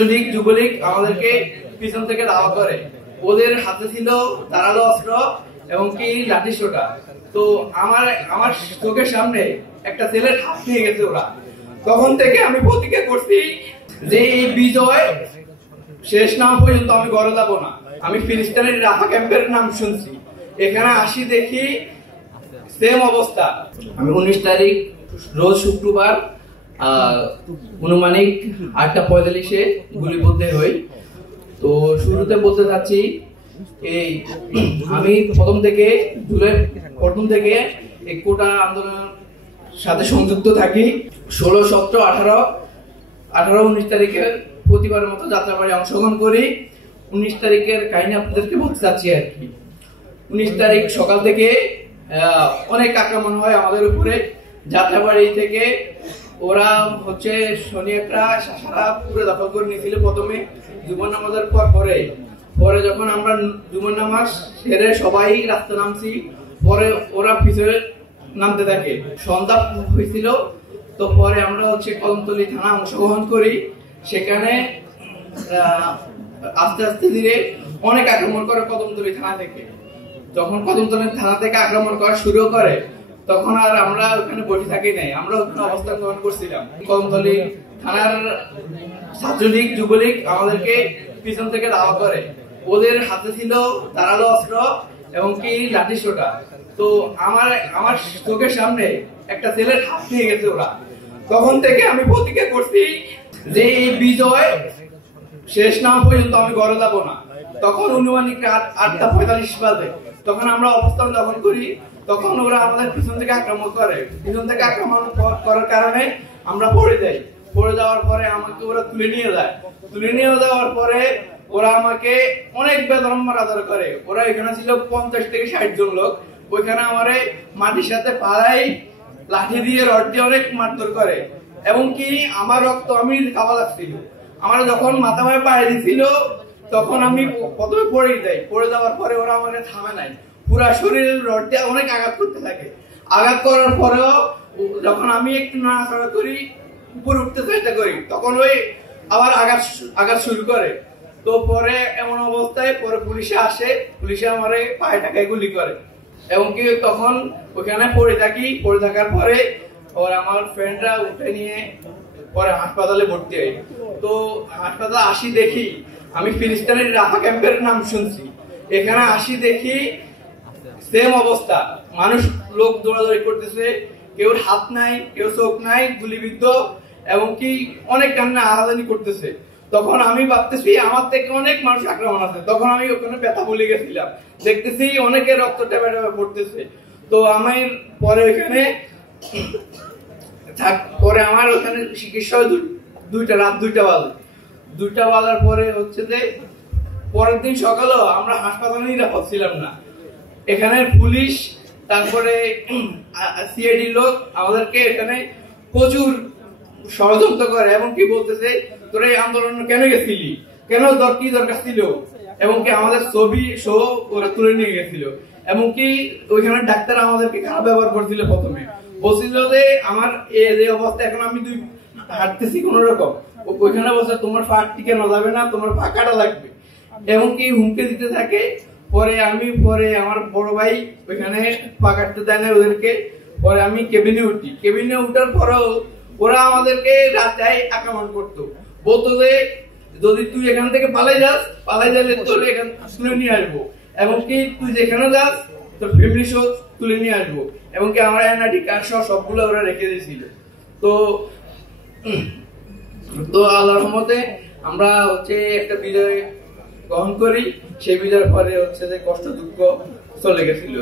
ছাত্রলীগ যুবলীগ আমাদেরকে পিছন থেকে দাওয়া করে। ওদের হাতে ছিল ধারালো অস্ত্র এবং কি লাঠি সোটা। তো আমার চোখের সামনে একটা ছেলের হাত নিয়ে গেছে ওরা। তখন থেকে আমি প্রতিজ্ঞা করছি যে এই বিজয় শেষ না পর্যন্ত আমি ঘরে যাবো না। আমি ফিলিস্তিনের রাফা ক্যাম্পের নাম শুনছি, এখানে আসি দেখি সেম অবস্থা। আমি 19 তারিখ রোজ শুক্রবার অনুমানিক 8:45-এ গুলিবিদ্ধ হই। তো শুরুতে বলতে চাচ্ছি এই আমি প্রথম থেকে এক কোটা আন্দোলনের সাথে সংযুক্ত থাকি। 16, 17, 18, 19 তারিখের প্রতিবারের মতো যাত্রাবাড়ি অংশগ্রহণ করি। 19 তারিখের কাহিনী আপনাদেরকে বলতে চাচ্ছি আর কি। 19 তারিখ সকাল থেকে অনেক আক্রমণ হয় আমাদের উপরে। যাত্রাবাড়ি থেকে ওরা শনিয়াকরা সারা পুরো দখল করে নিয়েছিল। প্রথমে জুমার নামাজের পরে যখন আমরা জুমার নামাজ সেরে সবাই রাস্তা নামছি, পরে ওরা পিছনে নামতে থাকে। সন্ধ্যা হয়েছিল, তো পরে আমরা কদমতলী থানা অংশগ্রহণ করি। সেখানে আস্তে আস্তে ধীরে অনেক আক্রমণ করে কদমতলী থানা থেকে। যখন কদমতলী থানা থেকে আক্রমণ করা শুরু করে, তখন আর আমরা ওখানে বসে থাকি নাই, আমরা ওখানে অবস্থান গ্রহণ করছিলাম। কদমতলী থানার ছাত্রলীগ যুবলীগ আমাদেরকে পিছন থেকে দাওয়া করে। ওদের হাতে ছিল ধারালো অস্ত্র এবং কি লাঠি সোটা। তো আমার চোখের সামনে একটা ছেলের হাত নিয়ে গেছে ওরা। তখন থেকে আমি প্রতিজ্ঞা করছি যে এই বিজয় শেষ না পর্যন্ত আমি ঘরে যাবো না। তখন অনুমানিক 8:45 বাজে, তখন আমরা অবস্থান দখল করি। তখন ওরা আমাদের পিছন থেকে আক্রমণ করে। পিছন থেকে আক্রমণ করার কারণে আমরা পড়ে যাই। পড়ে যাওয়ার পরে আমাকে ওরা তুলে নিয়ে যায়। তুলে নিয়ে যাওয়ার পরে ওরা আমাকে অনেক বেদম মারাধর করে। ওরা এখানে ছিল 50 থেকে 60 জন লোক। ওইখানে আমারে মাটির সাথে পাড়াই লাঠি দিয়ে রড দিয়ে অনেক মারধর করে এবং কি আমার রক্ত আমি খাওয়া লাগছিল। আমার যখন মাথা ভাবে পায়ে দিছিল, তখন আমি প্রথমে পড়ে যাই। পড়ে যাওয়ার পরে ওরা আমাকে থামে নাই, পুরা শরীরের রড দিয়ে অনেক আঘাত করতে থাকে। আঘাত করার পরেও যখন আমি একটু নাড়াচাড়া করি, উপরে উঠতে চেষ্টা করি, তখন ওই আবার আঘাত শুরু করে। তো পরে এমন অবস্থায় পরে পুলিশে আসে, পুলিশে আমার পায়ে টাকায় গুলি করে এবং কি তখন ওখানে পড়ে থাকি। পড়ে থাকার পরে ওরা আমার ফ্রেন্ডরা উঠে নিয়ে পরে হাসপাতালে ভর্তি হয়। তো হাসপাতালে আসি দেখি আমি ফিলিস্তিনের রাফা ক্যাম্পের নাম শুনছি, এখানে আসি দেখি সেম অবস্থা। লোক দৌড়াদৌড়ি করতেছে, কেউ হাত নাই, কেউ চোখ নাই, গুলিবিদ্ধ এবং কি অনেক কান্না আহাজানি করতেছে। তখন আমি ভাবতেছি আমার থেকে অনেক মানুষ আক্রমণ আছে। তখন আমি ওখানে ব্যথা বলে গেছিলাম, দেখতেছি অনেকের রক্ত টেপে টেপে পড়তেছে। তো আমি পরে আমার ওখানে চিকিৎসা রাত 2টা বাজার পরে যে পরের দিন সকালেও আমরা হাসপাতালে নিরাপদ ছিলাম না। এখানে পুলিশ, তারপরে সিআইডি লোক আমাদেরকে এখানে প্রচুর ষড়যন্ত্র করে এবং কি বলতেছে তোরা এই আন্দোলন কেন গেছিলি, কেন কি দরকার ছিল, এবং কি আমাদের ছবি সহ ওরা তুলে নিয়ে গেছিল। এবং কি ওইখানে ডাক্তার আমাদেরকে খারাপ ব্যবহার করছিল। প্রথমে বলছিল যে আমার এই অবস্থা, এখন আমি হাঁটতেছি কোন রকম, ওইখানে বলছে তোমার পা টিকানো যাবে না, তোমার পা কাটা লাগবে এবং কি হুমকি দিতে থাকে। পরে আমার বড় ভাই ওইখানে পা কাটতে দেয় না ওদেরকে। পরে আমি কেবিনে উঠি। কেবিনে উঠার পরেও ওরা আমাদেরকে রাস্তায় আক্রমণ করতো, বলতো যে যদি তুই এখান থেকে পালাই যালে তোর এখান তুলে নিয়ে আসবো এবং কি তুই যেখানে যাস তোর ফ্যামিলি সহ তুলে নিয়ে আসবো এবং কি আমার এনআইডি কার্ড সহ সবগুলো ওরা রেখে দিয়েছিল। তো আল্লাহর রহমতে আমরা একটা বিজয় গ্রহণ করি। সেই বিজয়ের পরে যে কষ্ট দুঃখ চলে গেছিল।